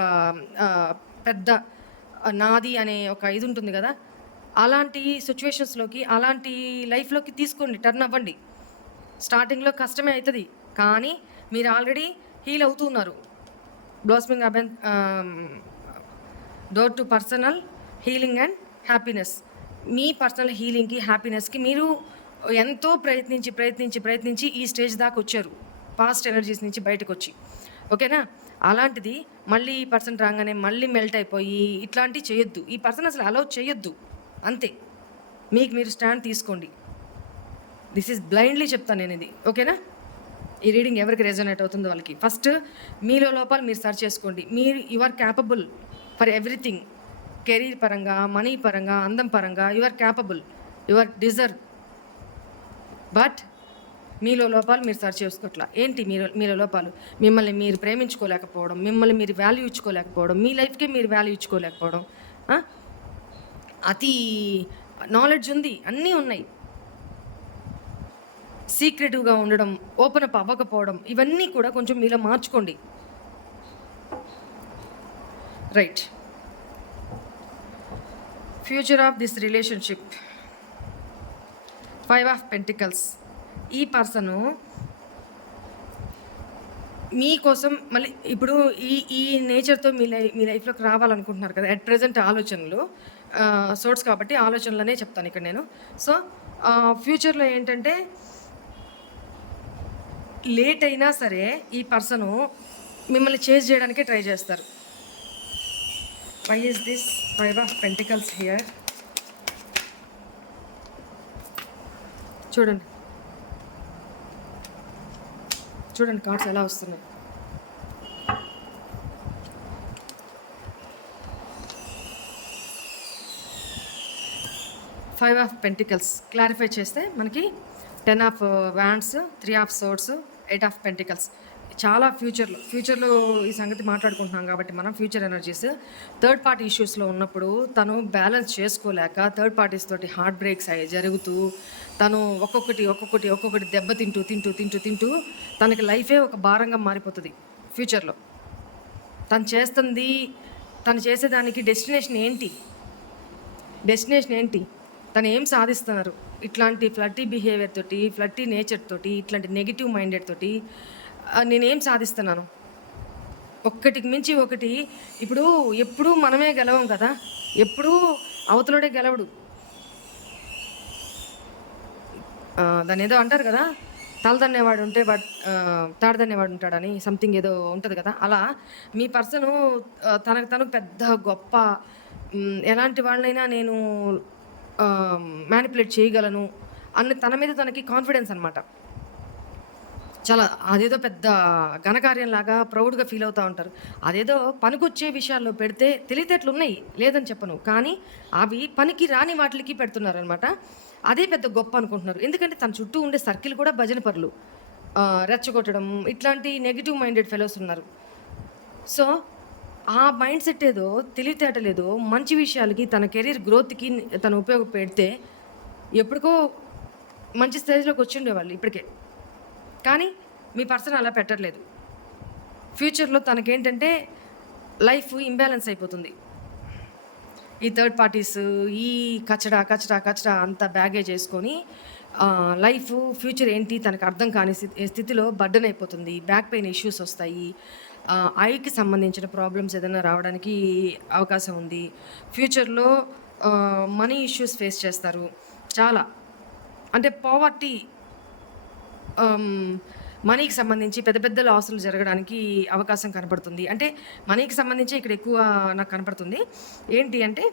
పెద్ద నాది అనే ఒక ఇది ఉంటుంది కదా, అలాంటి సిచ్యువేషన్స్లోకి, అలాంటి లైఫ్లోకి తీసుకోండి, టర్న్ అవ్వండి. స్టార్టింగ్లో కష్టమే అవుతుంది, కానీ మీరు ఆల్రెడీ హీల్ అవుతున్నారు. Blossoming door to personal healing and happiness. మీ పర్సనల్ హీలింగ్కి, హ్యాపీనెస్కి మీరు ఎంతో ప్రయత్నించి ఈ స్టేజ్ దాకా వచ్చారు. పాస్ట్ ఎనర్జీస్ నుంచి బయటకు వచ్చి, ఓకేనా? అలాంటిది మళ్ళీ ఈ పర్సన్ రాగానే మళ్ళీ మెల్ట్ అయిపోయి ఇట్లాంటివి చేయొద్దు. ఈ పర్సన్ అసలు అలౌ చేయొద్దు, అంతే. మీకు మీరు స్టాండ్ తీసుకోండి. దిస్ ఈజ్ బ్లైండ్లీ చెప్తాను నేను ఇది, ఓకేనా? ఈ రీడింగ్ ఎవరికి రెజొనేట్ అవుతుందో వాళ్ళకి. ఫస్ట్ మీలో లోపాలు మీరు సర్చ్ చేసుకోండి. మీరు you are capable for everything. Career పరంగా, మనీ పరంగా, అందం పరంగా you are capable, you are deserve. But మీలో లోపాలు మీరు సర్చ్ చేసుకోవట్లా. ఏంటి మీలో లోపాలు? మిమ్మల్ని మీరు ప్రేమించుకోలేకపోవడం, మిమ్మల్ని మీరు వాల్యూ ఇచ్చుకోలేకపోవడం, మీ లైఫ్కే మీరు వాల్యూ ఇచ్చుకోలేకపోవడం, అతి నాలెడ్జ్ ఉంది, అన్నీ ఉన్నాయి, సీక్రెటివ్గా ఉండడం, ఓపెన్ అప్ అవ్వకపోవడం, ఇవన్నీ కూడా కొంచెం మీలో మార్చుకోండి. Right. Future of this relationship, 5 of pentacles. ఈ పర్సను మీకోసం మళ్ళీ ఇప్పుడు ఈ నేచర్తో మీ లైఫ్లోకి రావాలనుకుంటున్నారు కదా. అట్ ప్రజెంట్ ఆలోచనలు సోర్స్ కాబట్టి ఆలోచనలనే చెప్తాను ఇక్కడ నేను. సో ఫ్యూచర్లో ఏంటంటే లేట్ అయినా సరే ఈ పర్సను మిమ్మల్ని చేజ్ చేయడానికే ట్రై చేస్తారు. Why is this 5 of pentacles here? చూడండి కార్డ్స్ ఎలా వస్తున్నాయి. 5 ఆఫ్ పెంటికల్స్ క్లారిఫై చేస్తే మనకి 10 of wands, 3 of swords, 8 of pentacles. చాలా ఫ్యూచర్లో ఈ సంగతి మాట్లాడుకుంటున్నాం కాబట్టి మనం ఫ్యూచర్ ఎనర్జీస్. థర్డ్ పార్టీ ఇష్యూస్లో ఉన్నప్పుడు తను బ్యాలెన్స్ చేసుకోలేక థర్డ్ పార్టీస్ తోటి హార్ట్ బ్రేక్స్ జరుగుతూ తను ఒక్కొక్కటి దెబ్బ తింటూ తనకి లైఫే ఒక భారంగా మారిపోతుంది ఫ్యూచర్లో. తను చేసేదానికి డెస్టినేషన్ ఏంటి, తను ఏం సాధిస్తున్నారు? ఇట్లాంటి ఫ్లర్టీ బిహేవియర్ తోటి, ఫ్లర్టీ నేచర్ తోటి, ఇట్లాంటి నెగిటివ్ మైండెడ్ తోటి నేనేం సాధిస్తున్నాను? ఒక్కటికి మించి ఒకటి. ఇప్పుడు ఎప్పుడూ మనమే గెలవం కదా, ఎప్పుడూ అవతలోడే గెలవడు. దాన్ని ఏదో అంటారు కదా, తలదన్నేవాడు ఉంటే తాడదన్నేవాడు ఉంటాడని, సంథింగ్ ఏదో ఉంటుంది కదా. అలా మీ పర్సను తనకు తను పెద్ద గొప్ప, ఎలాంటి వాళ్ళనైనా నేను మ్యానిపులేట్ చేయగలను అన్న తన మీద తనకి కాన్ఫిడెన్స్ అనమాట. చాలా అదేదో పెద్ద ఘనకార్యంలాగా ప్రౌడ్గా ఫీల్ అవుతూ ఉంటారు. అదేదో పనికొచ్చే విషయాల్లో పెడితే తెలివితేటలు ఉన్నాయి, లేదని చెప్పను, కానీ అవి పనికి రాని వాటికి పెడుతున్నారు అనమాట. అదే పెద్ద గొప్ప అనుకుంటున్నారు. ఎందుకంటే తన చుట్టూ ఉండే సర్కిల్ కూడా భజన పరులు, రెచ్చగొట్టడం, ఇట్లాంటి నెగిటివ్ మైండెడ్ ఫెలోస్ ఉన్నారు. సో ఆ మైండ్ సెట్ ఏదో, తెలివితేటలేదో మంచి విషయాలకి, తన కెరీర్ గ్రోత్కి తను ఉపయోగపెడితే ఎప్పటికో మంచి స్టేజ్లోకి వచ్చిండేవాళ్ళు ఇప్పటికే. కానీ మీ పర్సన్ అలా పెట్టట్లేదు. ఫ్యూచర్లో తనకేంటంటే లైఫ్ ఇంబ్యాలెన్స్ అయిపోతుంది. ఈ థర్డ్ పార్టీస్, ఈ కచడా అంత బ్యాగేజ్ చేసుకొని లైఫ్ ఫ్యూచర్ ఏంటి తనకు అర్థం కాని స్థితిలో బర్డెన్ అయిపోతుంది. బ్యాక్ పెయిన్ ఇష్యూస్ వస్తాయి. ఐకి సంబంధించిన ప్రాబ్లమ్స్ ఏదైనా రావడానికి అవకాశం ఉంది. ఫ్యూచర్లో మనీ ఇష్యూస్ ఫేస్ చేస్తారు. చాలా అంటే పావర్టీ, మనీకి సంబంధించి పెద్ద లాసులు జరగడానికి అవకాశం కనపడుతుంది. అంటే మనీకి సంబంధించి ఇక్కడ ఎక్కువ నాకు కనపడుతుంది. ఏంటి అంటే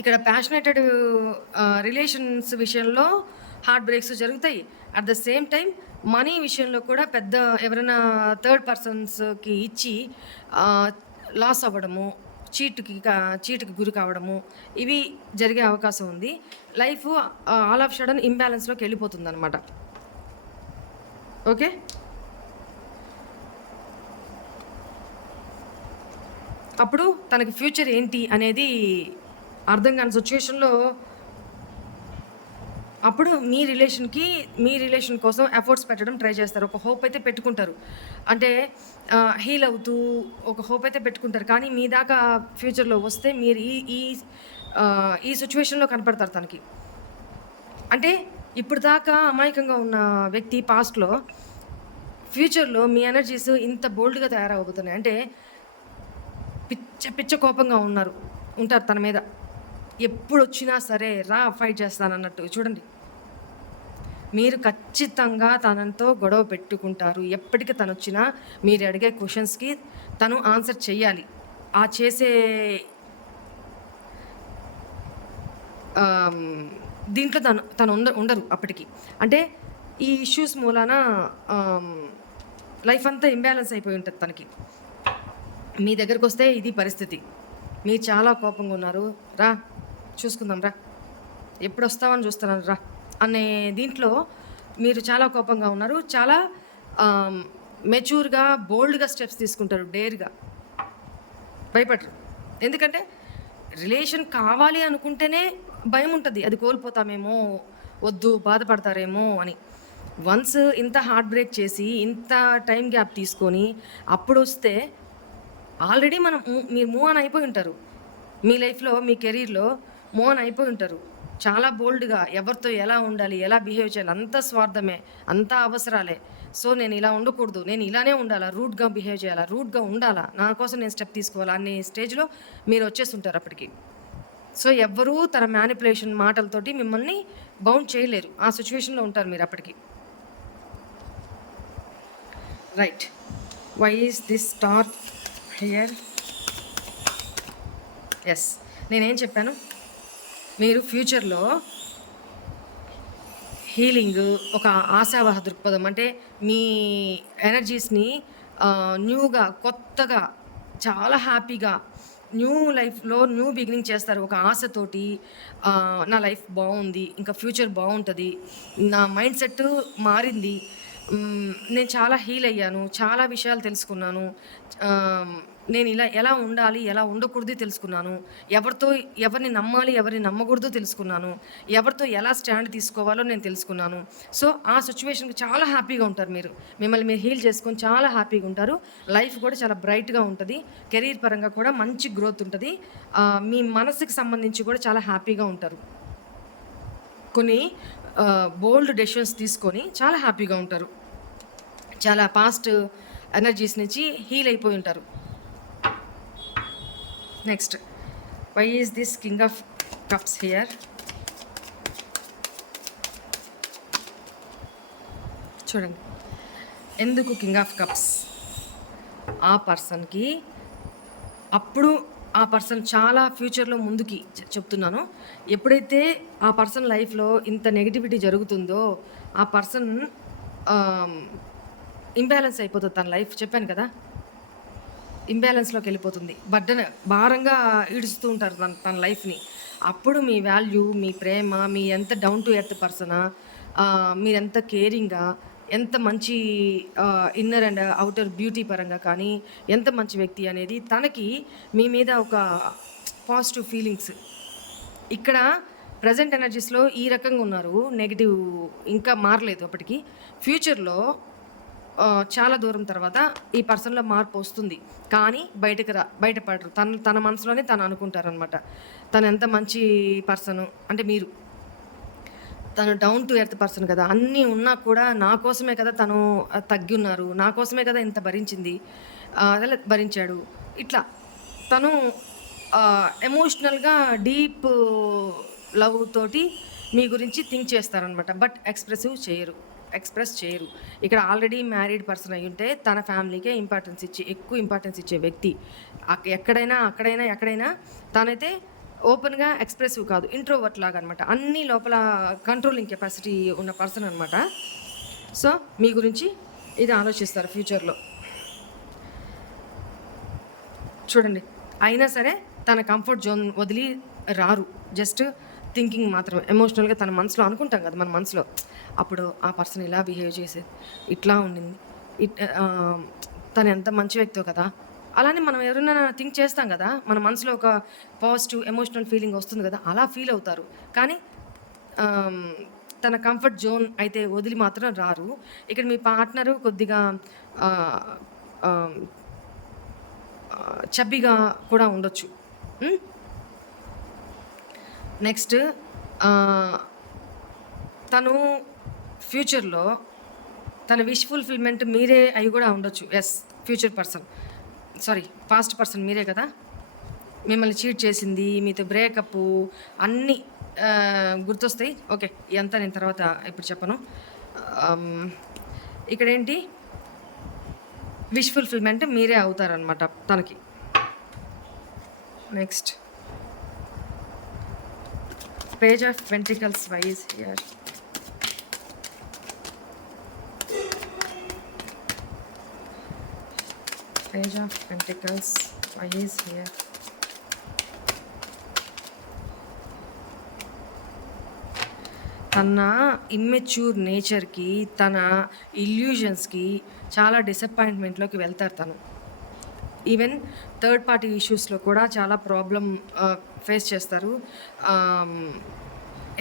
ఇక్కడ ప్యాషనేటెడ్ రిలేషన్స్ విషయంలో హార్ట్ బ్రేక్స్ జరుగుతాయి. At the same time money విషయంలో కూడా పెద్ద ఎవరైనా థర్డ్ పర్సన్స్కి ఇచ్చి లాస్ అవ్వడము, చీటుకి గురి కావడము, ఇవి జరిగే అవకాశం ఉంది. లైఫ్ ఆల్ ఆఫ్ సడన్ ఇంబ్యాలెన్స్లోకి వెళ్ళిపోతుంది అనమాట. ఓకే, అప్పుడు తనకి ఫ్యూచర్ ఏంటి అనేది అర్థం కాని సిచ్యువేషన్లో అప్పుడు మీ రిలేషన్ కోసం ఎఫర్ట్స్ పెట్టడం ట్రై చేస్తారు. ఒక హోప్ అయితే పెట్టుకుంటారు, అంటే హీల్ అవుతూ ఒక హోప్ అయితే పెట్టుకుంటారు. కానీ మీ దాకా ఫ్యూచర్లో వస్తే మీరు ఈ సిచ్యువేషన్లో కనపడతారు తనకి. అంటే ఇప్పుడు దాకా అమాయకంగా ఉన్న వ్యక్తి పాస్ట్లో, ఫ్యూచర్లో మీ ఎనర్జీస్ ఇంత బోల్డ్గా తయారవబోతున్నాయి. అంటే పిచ్చ కోపంగా ఉంటారు తన మీద. ఎప్పుడు వచ్చినా సరే రా ఫైట్ చేస్తానన్నట్టు. చూడండి, మీరు ఖచ్చితంగా తనతో గొడవ పెట్టుకుంటారు. ఎప్పటికి తనొచ్చినా మీరు అడిగే క్వెషన్స్‌కి తను ఆన్సర్ చెయ్యాలి. ఆ చేసే ఆహ్, దీంట్లో తను ఉండరు అప్పటికి. అంటే ఈ ఇష్యూస్ మూలాన ఆహ్, లైఫ్ అంతా ఇంబాలెన్స్ అయిపోయి ఉంటది తనకి. మీ దగ్గరకొస్తే ఇది పరిస్థితి. మీరు చాలా కోపంగా ఉన్నారు. రా చూసుకుందాం రా. ఎప్పుడొస్తావని చూస్తున్నాను రా అనే దీంట్లో మీరు చాలా కోపంగా ఉన్నారు. చాలా ఆహ్, మెచ్యూర్‌గా, బోల్డ్‌గా స్టెప్స్ తీసుకుంటారు. డేర్‌గా భయపడరు. ఎందుకంటే రిలేషన్ కావాలి అనుకుంటేనే భయముంటది. అది కోల్పోతామేమో, వద్దు బాధపడతారేమో అని. వన్స్ ఇంత హార్ట్ బ్రేక్ చేసి, ఇంత టైమ్ గ్యాప్ తీసుకొని అప్పుడొస్తే ఆల్రెడీ మీరు మూవ్ ఆన్ అయిపోయి ఉంటారు. మీ లైఫ్‌లో, మీ కెరీర్‌లో మూవ్ ఆన్ అయిపోయి ఉంటారు. చాలా బోల్డ్‌గా ఎవరితో ఎలా ఉండాలి, ఎలా బిహేవ్ చేయాలి అంతా స్వార్థమే, అంతా అవసరాలే. సో, నేను ఇలా ఉండకూడదు, నేను ఇలానే ఉండాలా, రూడ్‌గా బిహేవ్ చేయాలా, రూడ్‌గా ఉండాలా, నా కోసం నేను స్టెప్ తీసుకోవాలా అనే స్టేజ్‌లో మీరు వచ్చేసుంటారు అప్పటికి. సో, ఎవ్వరూ తన మ్యానిపులేషన్ మాటలతోటి మిమ్మల్ని బౌండ్ చేయలేరు. ఆ సిట్యుయేషన్‌లో ఉంటారు మీరు అప్పటికి. Right. Why is this star here? Yes. నేనేం చెప్పాను? మీరు ఫ్యూచర్‌లో హీలింగ్, ఒక ఆశావహ దృక్పథం అంటే మీ ఎనర్జీస్‌ని న్యూగా, కొత్తగా, చాలా హ్యాపీగా న్యూ లైఫ్‌లో న్యూ బిగినింగ్ చేస్తారు. ఒక ఆశతోటి నా లైఫ్ బావుంది. ఇంకా ఫ్యూచర్ బావుంటది. నా మైండ్ సెట్ మారింది. నేను చాలా హీల్ అయ్యాను. చాలా విషయాలు తెలుసుకున్నాను. ఆహ్, నేను ఇలా ఎలా ఉండాలి, ఎలా ఉండకూడదు తెలుసుకున్నాను. ఎవరితో ఎవరిని నమ్మాలి, ఎవరిని నమ్మకూడదో తెలుసుకున్నాను. ఎవరితో ఎలా స్టాండ్ తీసుకోవాలో నేను తెలుసుకున్నాను. సో, ఆ సిట్యుయేషన్‌కి చాలా హ్యాపీగా ఉంటారు మీరు. మిమ్మల్ని మీరు హీల్ చేసుకొని చాలా హ్యాపీగా ఉంటారు. లైఫ్ కూడా చాలా బ్రైట్‌గా ఉంటది. కెరీర్ పరంగా కూడా మంచి గ్రోత్ ఉంటది. మీ మనసుకి సంబంధించి కూడా చాలా హ్యాపీగా ఉంటారు. కొన్ని బోల్డ్ డెసిషన్స్ తీసుకొని చాలా హ్యాపీగా ఉంటారు. చాలా పాస్ట్ ఎనర్జీస్ నుంచి హీల్ అయిపోయి ఉంటారు. Next, why is this king of cups here? చూడండి, ఎందుకు కింగ్ ఆఫ్ కప్స్? ఆ పర్సన్‌కి అప్పుడు ఆ పర్సన్ చాలా ఫ్యూచర్‌లో ముందుకి చెప్తున్నాను. ఎప్పుడైతే ఆ పర్సన్ లైఫ్‌లో ఇంత నెగటివిటీ జరుగుతుందో, ఆ పర్సన్ ఆహ్, ఇంబాలెన్స్ అయిపోతది తన లైఫ్. చెప్పాను కదా! ఇంబాలెన్స్‌లోకెళ్ళిపోతుంది. భారంగా ఈడుస్తూ ఉంటారు తన లైఫ్‌ని. అప్పుడు మీ వాల్యూ, మీ ప్రేమ, మీ ఎంత డౌన్ టు ఎర్త్ పర్సనా, మీరెంత కేరింగా, ఎంత మంచి ఇన్నర్ అండ్ ఔటర్ బ్యూటీ పరంగా కానీ, ఎంత మంచి వ్యక్తి అనేది తనకి మీ మీద ఒక పాజిటివ్ ఫీలింగ్స్. ఇక్కడ ప్రెజెంట్ ఎనర్జీస్‌లో ఈ రకంగా ఉన్నారు. నెగెటివ్ ఇంకా మారలేదు అప్పటికి. ఫ్యూచర్‌లో చాలా దూరం తర్వాత ఈ పర్సన్‌లో మార్పొస్తుంది. కానీ బయటపడరు. తన మనసులోనే తను అనుకుంటారనమాట. తనెంత మంచి పర్సను అంటే మీరు. తను డౌన్ టు ఎర్త్ పర్సన్ కదా! అన్నీ ఉన్నా కూడా నా కోసమే కదా తను తగ్గున్నారు. నా కోసమే కదా ఇంత భరించింది. అలా భరించాడు. ఇట్లా తను ఎమోషనల్‌గా డీప్ లవ్ తోటి మీ గురించి థింక్ చేస్తారనమాట. బట్ ఎక్స్‌ప్రెస్ చేయరు. ఇక్కడ ఆల్రెడీ మ్యారీడ్ పర్సన్ అయ్యుంటే తన ఫ్యామిలీకే ఎక్కువ ఇంపార్టెన్స్ ఇచ్చే వ్యక్తి. ఎక్కడైనా తనైతే ఓపెన్‌గా ఎక్స్‌ప్రెసివ్ కాదు. ఇంట్రోవర్ట్ లాగా అనమాట. అన్నీ లోపల కంట్రోలింగ్ కెపాసిటీ ఉన్న పర్సన్ అనమాట. సో, మీ గురించి ఇది ఆలోచిస్తారు ఫ్యూచర్‌లో. చూడండి, అయినా సరే తన కంఫర్ట్ జోన్ వదిలి రారు. జస్ట్ థింకింగ్ మాత్రమే. ఎమోషనల్‌గా తన మనసులో అనుకుంటాం కదా! మన మనసులో. అప్పుడు ఆ పర్సన్ ఇలా బిహేవ్ చేసేది, ఇట్లా ఉండింది, తను ఎంత మంచి వ్యక్తో కదా! అలానే మనం ఎవరైనా థింక్ చేస్తాం కదా! మన మనసులో ఒక పాజిటివ్ ఎమోషనల్ ఫీలింగ్ వస్తుంది కదా! అలా ఫీల్ అవుతారు. కానీ ఆహ్, తన కంఫర్ట్ జోన్ అయితే వదిలి మాత్రం రారు. ఇక్కడ మీ పార్ట్నరు కొద్దిగా ఆహ్, ఆహ్, చబ్బీగా కూడా ఉండొచ్చు. హ్మ్. నెక్స్ట్, తను ఫ్యూచర్‌లో తన విష్ ఫుల్‌ఫిల్‌మెంట్ మీరే అయి గూడా ఉండొచ్చు. Yes. Future person. Sorry, past person మీరే కదా! మిమ్మల్ని చీట్ చేసింది, మీతో బ్రేకప్పు అన్నీ గుర్తొస్తాయి. ఓకే. ఇదంతా నేను తర్వాత ఇప్పుడు చెప్పను. ఇక్కడేంటి విష్ ఫుల్ఫిల్మెంట్ మీరే అవుతారనమాట తనకి. Next page of ventricles wise here. Page of Pentacles, why is here? తన ఇమ్మెచ్యూర్ నేచర్కి, తన ఇల్యూజన్స్కి చాలా డిసప్పాయింట్మెంట్లోకి వెళ్తారు తను. ఈవెన్ థర్డ్ పార్టీ ఇష్యూస్లో కూడా చాలా ప్రాబ్లం ఫేస్ చేస్తారు.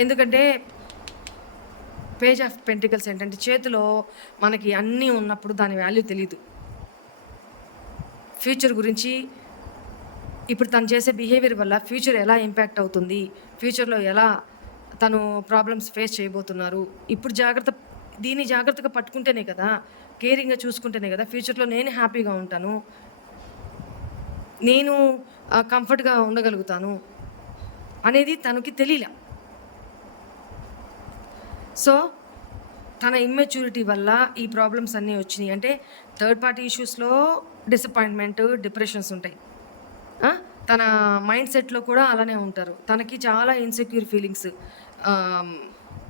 ఎందుకంటే పేజ్ ఆఫ్ పెంటికల్స్ ఏంటంటే చేతిలో మనకి అన్నీ ఉన్నప్పుడు దాని వాల్యూ తెలీదు. ఫ్యూచర్ గురించి ఇప్పుడు తను చేసే బిహేవియర్ వల్ల ఫ్యూచర్ ఎలా ఇంపాక్ట్ అవుతుంది, ఫ్యూచర్లో ఎలా తను ప్రాబ్లమ్స్ ఫేస్ చేయబోతున్నారు, ఇప్పుడు దీన్ని జాగ్రత్తగా పట్టుకుంటేనే కదా, కేరింగ్గా చూసుకుంటేనే కదా ఫ్యూచర్లో నేను హ్యాపీగా ఉంటాను, నేను కంఫర్ట్గా ఉండగలుగుతాను అనేది తనకి తెలియలే. సో తన ఇమ్మెచ్యూరిటీ వల్ల ఈ ప్రాబ్లమ్స్ అన్నీ వచ్చినాయి. అంటే థర్డ్ పార్టీ ఇష్యూస్లో డిసప్పాయింట్మెంట్, డిప్రెషన్స్ ఉంటాయి. తన మైండ్ సెట్లో కూడా అలానే ఉంటారు. తనకి చాలా ఇన్సెక్యూర్ ఫీలింగ్స్,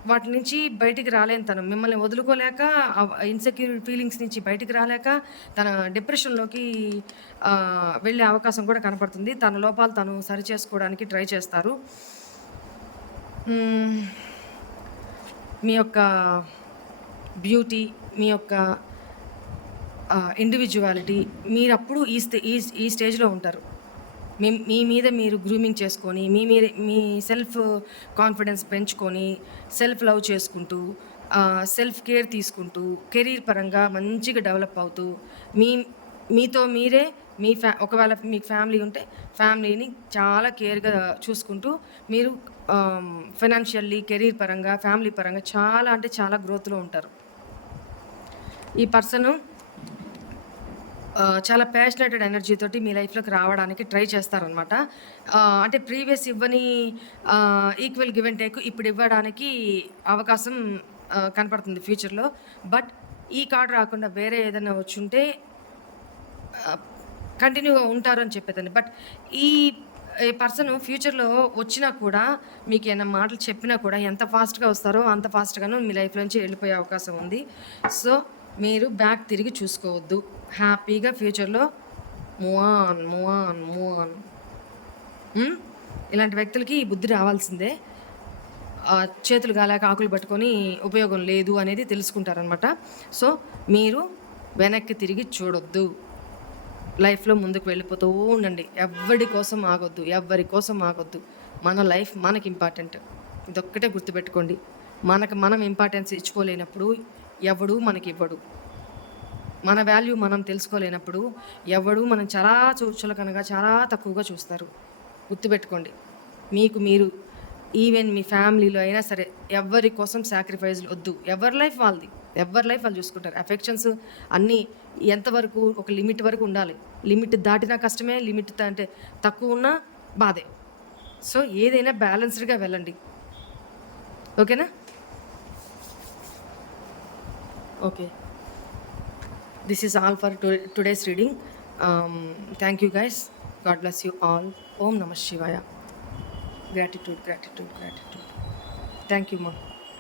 వాటి నుంచి బయటికి రాలేని తను, మిమ్మల్ని వదులుకోలేక ఇన్సెక్యూర్ ఫీలింగ్స్ నుంచి బయటికి రాలేక తన డిప్రెషన్లోకి వెళ్ళే అవకాశం కూడా కనపడుతుంది. తన లోపాలు తను సరి చేసుకోవడానికి ట్రై చేస్తారు. మీ యొక్క బ్యూటీ, మీ యొక్క ఇండివిజువాలిటీ మీరు అప్పుడు ఈ స్టేజ్లో ఉంటారు. మీ మీద మీరు గ్రూమింగ్ చేసుకొని, మీ సెల్ఫ్ కాన్ఫిడెన్స్ పెంచుకొని, సెల్ఫ్ లవ్ చేసుకుంటూ, సెల్ఫ్ కేర్ తీసుకుంటూ, కెరీర్ పరంగా మంచిగా డెవలప్ అవుతూ, మీతో మీరే ఒకవేళ మీకు ఫ్యామిలీ ఉంటే ఫ్యామిలీని చాలా కేర్గా చూసుకుంటూ, మీరు ఫైనాన్షియల్లీ, కెరీర్ పరంగా, ఫ్యామిలీ పరంగా చాలా అంటే చాలా గ్రోత్లో ఉంటారు. ఈ పర్సను చాలా ప్యాషనేటెడ్ ఎనర్జీ తోటి మీ లైఫ్లోకి రావడానికి ట్రై చేస్తారనమాట. అంటే ప్రీవియస్ ఇవ్వని ఈక్వల్ గివ్ అండ్ టేక్ ఇప్పుడు ఇవ్వడానికి అవకాశం కనపడుతుంది ఫ్యూచర్లో. బట్ ఈ కార్డు రాకుండా వేరే ఏదైనా వచ్చుంటే కంటిన్యూగా ఉంటారు అని చెప్పేదాన్ని. బట్ ఈ పర్సన్ ఫ్యూచర్లో వచ్చినా కూడా, మీకు ఏమైనా మాటలు చెప్పినా కూడా ఎంత ఫాస్ట్గా వస్తారో అంత ఫాస్ట్గాను మీ లైఫ్లోంచి వెళ్ళిపోయే అవకాశం ఉంది. సో మీరు బ్యాక్ తిరిగి చూసుకోవద్దు. హ్యాపీగా ఫ్యూచర్లో మూవ్ ఆన్. ఇలాంటి వ్యక్తులకి ఈ బుద్ధి రావాల్సిందే. చేతులు గాలాక ఆకులు పట్టుకొని ఉపయోగం లేదు అనేది తెలుసుకుంటారనమాట. సో మీరు వెనక్కి తిరిగి చూడొద్దు. లైఫ్లో ముందుకు వెళ్ళిపోతూ ఉండండి. ఎవరి కోసం ఆగొద్దు. మన లైఫ్ మనకి ఇంపార్టెంట్. ఇదొక్కటే గుర్తుపెట్టుకోండి. మనం ఇంపార్టెన్స్ ఇచ్చుకోలేనప్పుడు ఎవడు మనకి ఇవ్వడు. మన వాల్యూ మనం తెలుసుకోలేనప్పుడు ఎవడు మనం చాలా చులకనగా, చాలా తక్కువగా చూస్తారు. గుర్తుపెట్టుకోండి. మీరు ఈవెన్ మీ ఫ్యామిలీలో అయినా సరే ఎవరి కోసం సాక్రిఫైస్లు వద్దు. ఎవరి లైఫ్ వాళ్ళు చూసుకుంటారు. అఫెక్షన్స్ అన్నీ ఎంతవరకు, ఒక లిమిట్ వరకు ఉండాలి. లిమిట్ దాటినా కష్టమే, లిమిట్ అంటే తక్కువ ఉన్నా బాధే. సో ఏదైనా బ్యాలెన్స్డ్గా వెళ్ళండి. ఓకేనా? Okay, this is all for today's reading. Thank you guys. God bless you all. Om Namah Shivaya. Gratitude. Thank you, Mom.